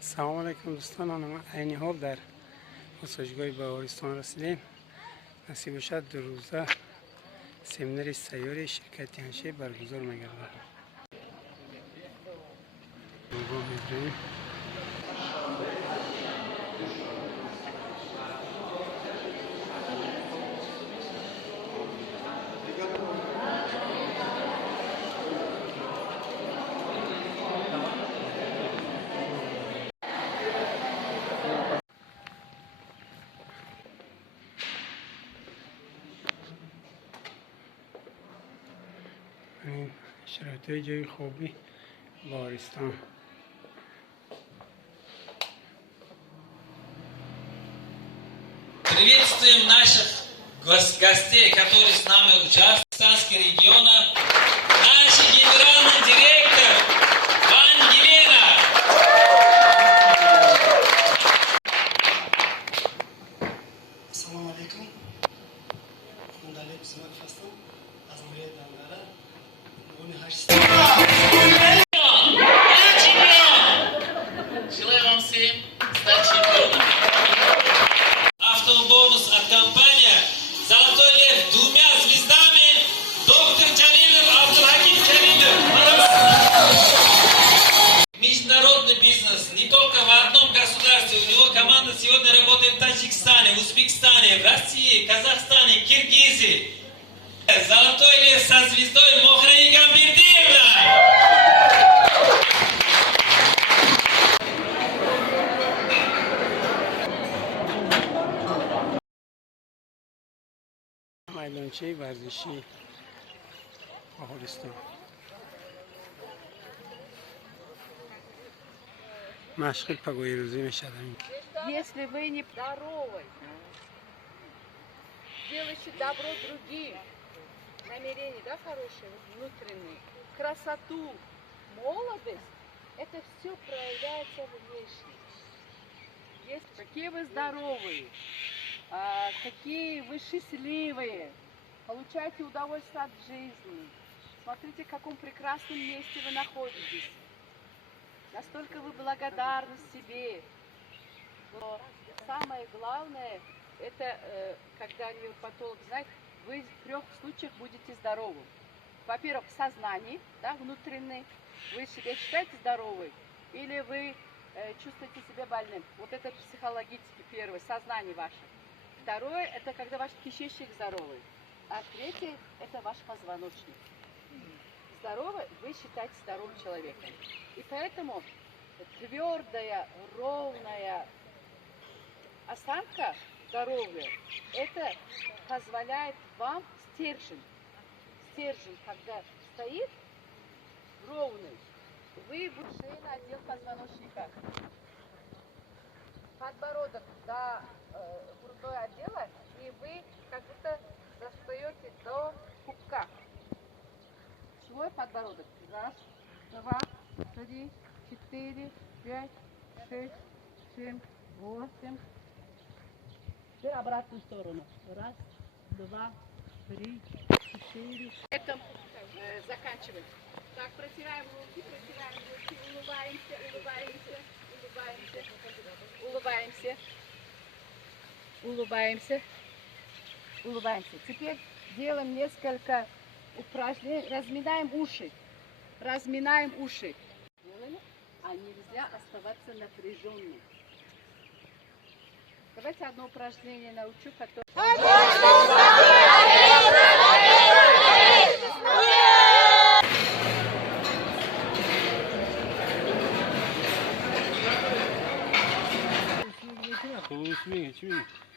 سلام علیکم دوستان، عین حال در پاساژگاه بهارستان رسیدیم. نصیب باشد 2 روزه سمینار سیاری شرکت هنشه برگزار می‌گردد. نگاه می‌کنیم. این شرایط جای خوبی بهارستان. Приветствуем наших гостей, которые с нами участвуют в Казахстанском регионе. Наш генеральный директор Ван Елена. Assalomu alaykum. Xonadagi xizmat fasli Azmuriyat damlari. Buni Желаю вам всем стать чемпионом. Автобонус от компании «Золотой лев» 2 звездами доктор Джалилов Абдулхаким Джалилов. Международный бизнес не только в одном государстве. У него команда сегодня работает в Таджикистане, Узбекистане, в России, Казахстане, Киргизии. «Золотой лев» со звездой Мохрани Гамбердиевна. میدانچه ورزشی بهارستان. مشغول پگویی روزی میشد. Если вы не здоровы, делаете добро другим, намерения, да, хорошие, внутренние, красоту, молодость, это все проявляется внешне. Если какие вы здоровые, какие вы счастливые, получаете удовольствие от жизни. Смотрите, в каком прекрасном месте вы находитесь. Настолько вы благодарны себе. Но самое главное, это когда невропатолог знает, вы в 3 случаях будете здоровы. Во-первых, в сознании, да, внутренне, вы себя считаете здоровой, или вы чувствуете себя больным. Вот это психологически первое, сознание ваше. Второе, это когда ваш кишечник здоровый. А третье, это ваш позвоночник. Здоровый, вы считаете здоровым человеком. И поэтому твердая, ровная осанка здоровья, это позволяет вам стержень. Стержень, когда стоит ровный, вы шейный отдел позвоночника. Подбородок до грудной отдела, и вы как будто достаете до пупка. Свой подбородок. 1, 2, 3, 4, 5, 6, 7, 8. Теперь обратную сторону. 1, 2, 3, 4. Это заканчиваем. Так, протираем руки, улыбаемся, улыбаемся, улыбаемся, улыбаемся, улыбаемся, улыбаемся. Теперь делаем несколько упражнений. Разминаем уши. Разминаем уши. А нельзя оставаться напряженным. Давайте одно упражнение научу, которое...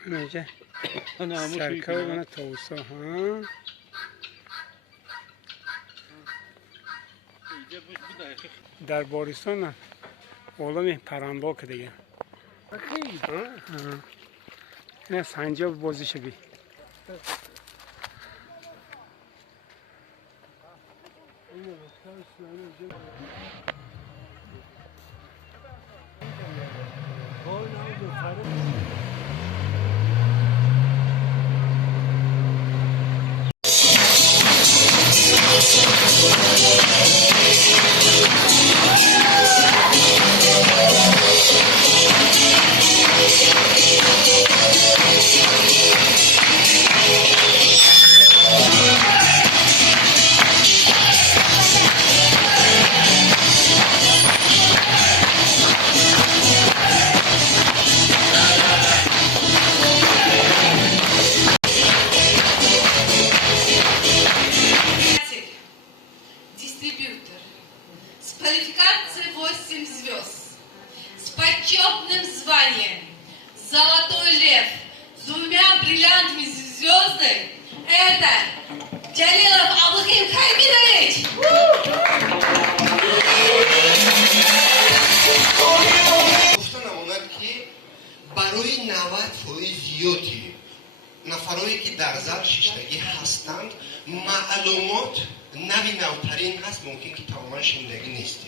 میگه سرکار من توسا ها در بارستان عالم پرنده که دیگه این سنجاب بازی شدی дистрибьютор с квалификацией 8 звезд, с почетным званием «Золотой лев», с 2 бриллиантовыми звездами, это Джалилов Абдулхим Хамидович. گفتن آمد که برای 90% زیادی نفرایی که در زر ششتگی هستند معلومات نوی نوترین هست ممکن که تماما شنیدگی نیست.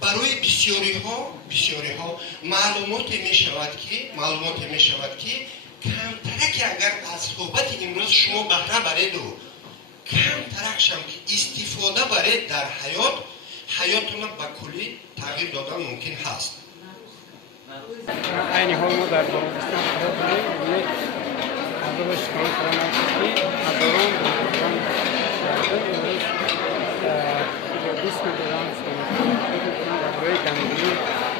برای بسیاری ها معلومات می شود که کمتره که اگر از صحبت امروز شما بهره برید و کمترکش هم که استفاده برید در حیاتون به کلی تغییر دادن ممکن هست. عین حال ما در بلوچستان قرار داریم. یک عضو اشتغال فراموشی هزاران بزرگان شهردار امروز 20 میلیون برای گندمی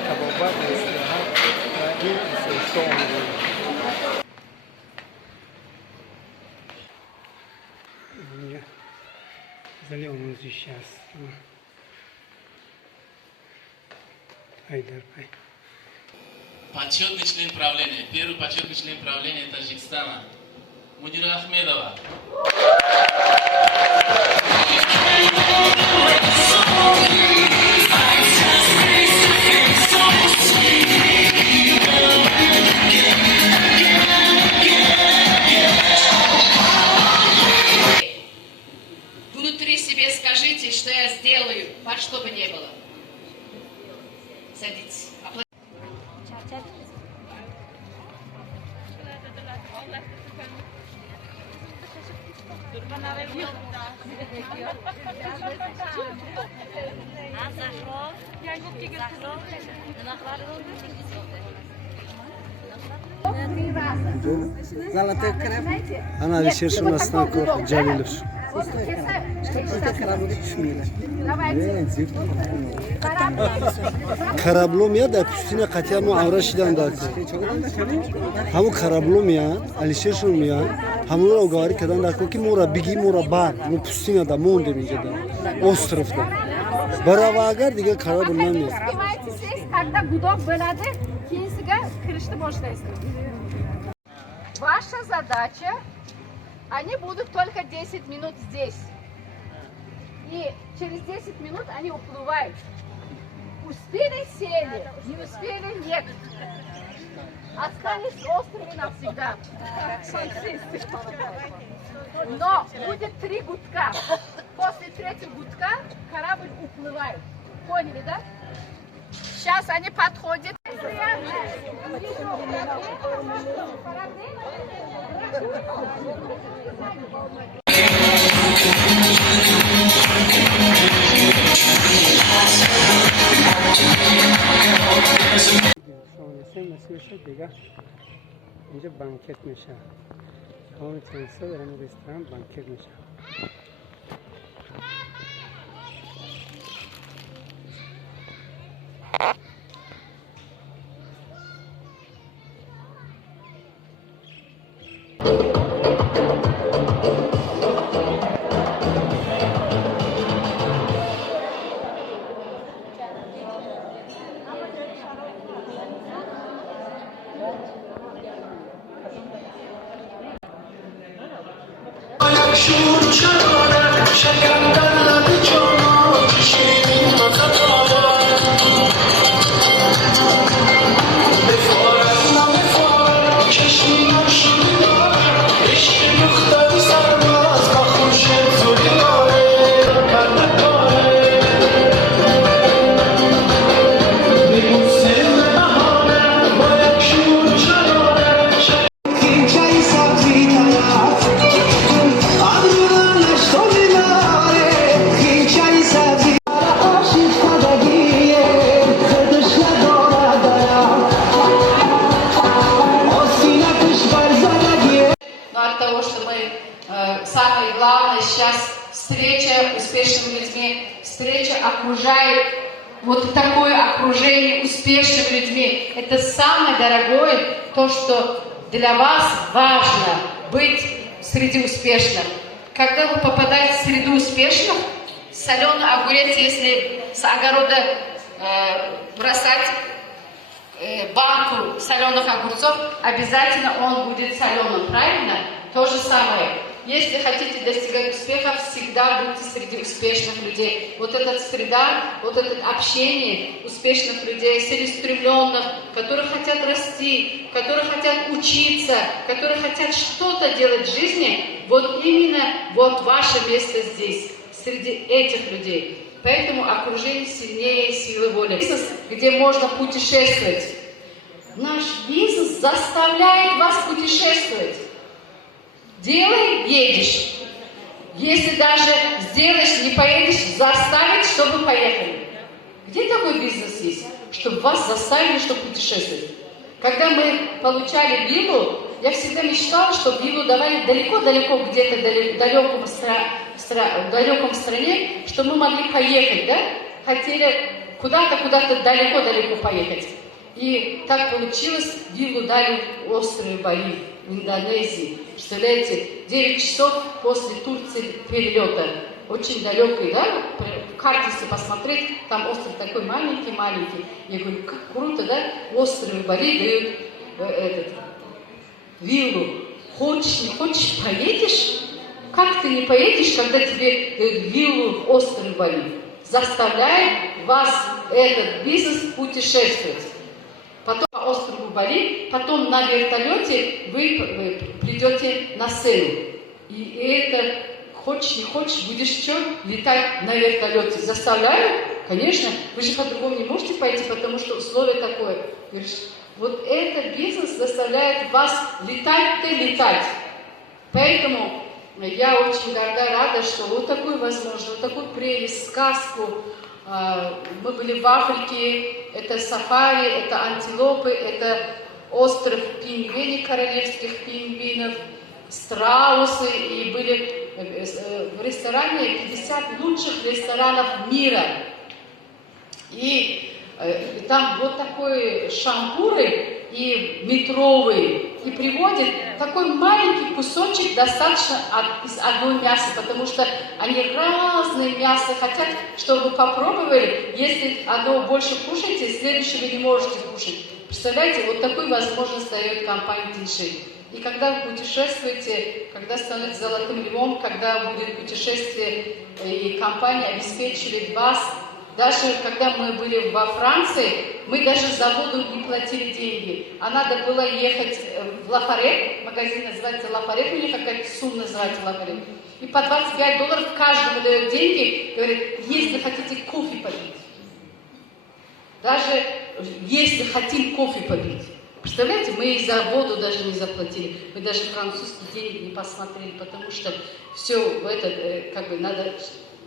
تبابت و استراحت و این سرشتا آمدند. زلی آموزشی است. Хайдар-пай. Почетный член правления, первый почетный член правления Таджикистана, Мудира Ахмедова. Внутри себе скажите, что я сделаю, во что бы ни было. Садитесь. Золотой краб. Она Алишер Настанко Джалилов. Карабло мияд дар пустина қатъиян мо авра шидан дад. Ҳамун карабло мияд, Алишершон мияд, ҳамунро огаҳарӣ кардан дар ки моро бигӣ моро бар, мо пустина да мондем инҷа да островда. Барава агар дигар карабл намеяд. Когда гудок болады, кейсига киришни бошlaysiz. Ваша задача, они будут только 10 минут здесь. И через 10 минут они уплывают. Успели — сели, не успели — нет. Остались в острове навсегда. Но будет 3 гудка. После 3-го гудка корабль уплывает. Поняли, да? Сейчас они подходят. اینجا بانکت میشه. همون چند دارم رستوران بانکت میشه. Самое главное сейчас встреча с успешными людьми, встреча окружает вот такое окружение успешными людьми. Это самое дорогое, то, что для вас важно быть среди успешных. Когда вы попадаете в среду успешных, соленый огурец, если с огорода бросать банку соленых огурцов, обязательно он будет соленым, правильно? То же самое. Если хотите достигать успеха, всегда будьте среди успешных людей. Вот эта среда, вот это общение успешных людей, целеустремленных, которые хотят расти, которые хотят учиться, которые хотят что-то делать в жизни, вот именно вот ваше место здесь, среди этих людей. Поэтому окружение сильнее силы воли. Бизнес, где можно путешествовать. Наш бизнес заставляет вас путешествовать. Делай, едешь. Если даже сделаешь, не поедешь, заставить, чтобы поехали. Где такой бизнес есть? Чтобы вас заставили, чтобы путешествовать. Когда мы получали виллу, я всегда мечтала, чтобы виллу давали далеко-далеко, где-то в далеком стране, чтобы мы могли поехать, да? Хотели куда-то далеко-далеко поехать. И так получилось, виллу дали в острове Бали, в Индонезии. Представляете, 9 часов после Турции перелета. Очень далекий, да? В карте, если посмотреть, там остров такой маленький-маленький. Я говорю, как круто, да? В острове Бали дают виллу. Хочешь, не хочешь, поедешь? Как ты не поедешь, когда тебе дают виллу в острове Бали? Заставляет вас этот бизнес путешествовать. Потом по острову Бали, потом на вертолете вы придете на Сеул. И это, хочешь не хочешь, будешь что? Летать на вертолете. Заставляю? Конечно. Вы же по-другому не можете пойти, потому что условие такое. Говоришь, вот этот бизнес заставляет вас летать. Поэтому я очень рада, что вот такую возможность, вот такую прелесть, сказку. Мы были в Африке, это сафари, это антилопы, это остров пингвинов, королевских пингвинов, страусы. И были в ресторане 50 лучших ресторанов мира. И там вот такой шампуры и метровые. И приводит такой маленький кусочек достаточно из одной мяса, потому что они разные мясо хотят, чтобы вы попробовали. Если одно больше кушаете, следующего не можете кушать. Представляете, вот такую возможность дает компания Тиньши. И когда вы путешествуете, когда становитесь золотым львом, когда будет путешествие, и компания обеспечивает вас. Даже когда мы были во Франции, мы даже за воду не платили деньги. А надо было ехать в Лафарет, магазин называется Лафарет, у них какая-то сумма называется Лафарет. И по $25 каждому дают деньги, говорят, если хотите кофе попить. Даже если хотим кофе попить. Представляете, мы и за воду даже не заплатили. Мы даже французские деньги не посмотрели, потому что все в этот, как бы надо...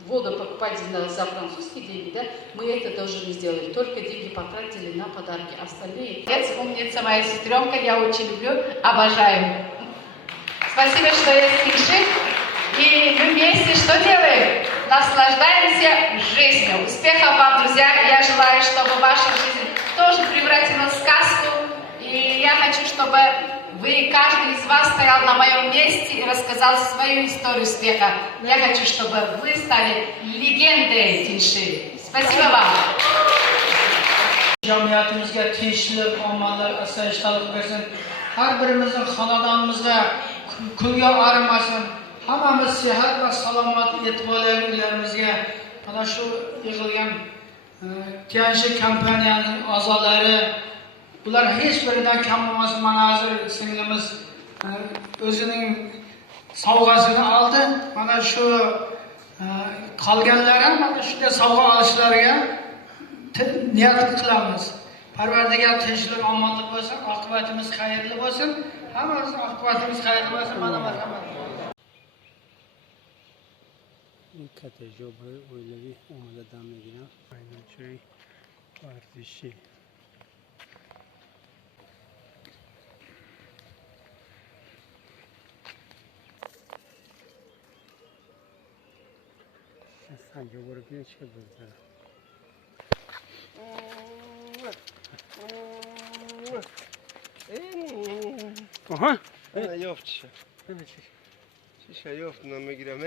воду покупать за французские деньги, да, мы это тоже не сделали, только деньги потратили на подарки, остальные. Умница моя сестренка, я очень люблю, обожаю. Спасибо, что есть Тиньши, и мы вместе что делаем? Наслаждаемся жизнью. Успехов вам, друзья, я желаю, чтобы ваша жизнь тоже превратилась в сказку, и я хочу, чтобы каждый из вас стоял на моем месте и рассказал свою историю успеха. Я хочу, чтобы вы стали легендой Тиньши. Спасибо вам. Camiyatimizga tinchlik, omonlik, asayishlik bersin. Har birimizning xonadonimizga kulga arimasin. Hammamiz sihat va salomat etib olaylik uylarimizga. Mana shu yig'ilgan Tianshi kompaniyaning a'zolari, bular hech biridan kam emas. Manazir singlimiz o'zining sovg'asini oldi. Mana shu qolganlar ham mana shunday sovg'a olishlariga niyat qilamiz. Parvardigor tinchlik, omonlik bo'lsin, oqibatimiz xayrli bo'lsin. Hammamiz oqibatimiz xayrli bo'lsin. Mana marhamat. این تجربه اولیوی اومده دم میگیرم اینجوری ورزشی تجربه رو بینه چه بزنم آها یافت چیشه یافت نمیگیرم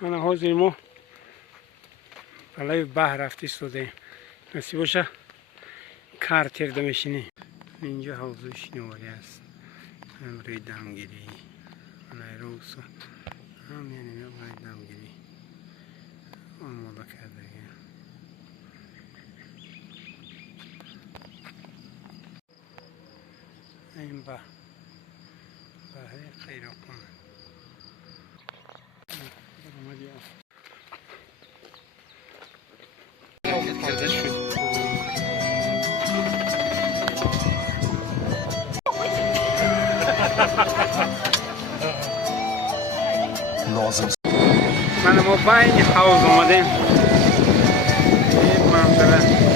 من حاضر ما بالای بحر رفتی سوده نصیب باشه کار ترده میشینی. اینجا حوض شنواری است، هم روی دمگیری من روسو هم یعنی روی دمگیری آماده کرده. این بحر خیلی کن من ما بین حوض اومدیم. این منظره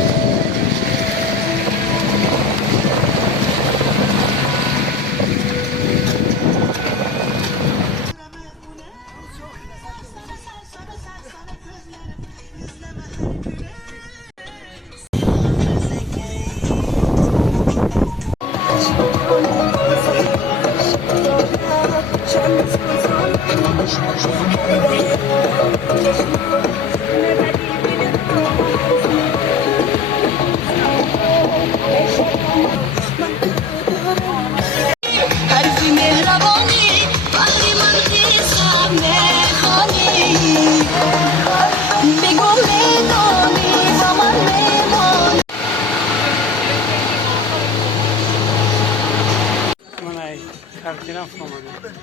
کارتینا فهمیدم.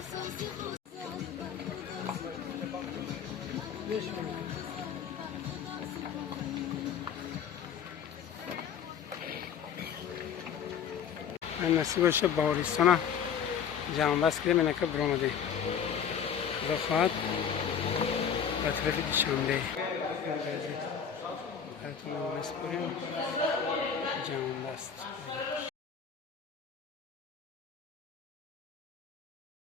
من نصیب باشه باوریستان جمع بس کرده من که برآمده خدا خواهد به طرف دوشنبه براتون میسپاریم جمع بست.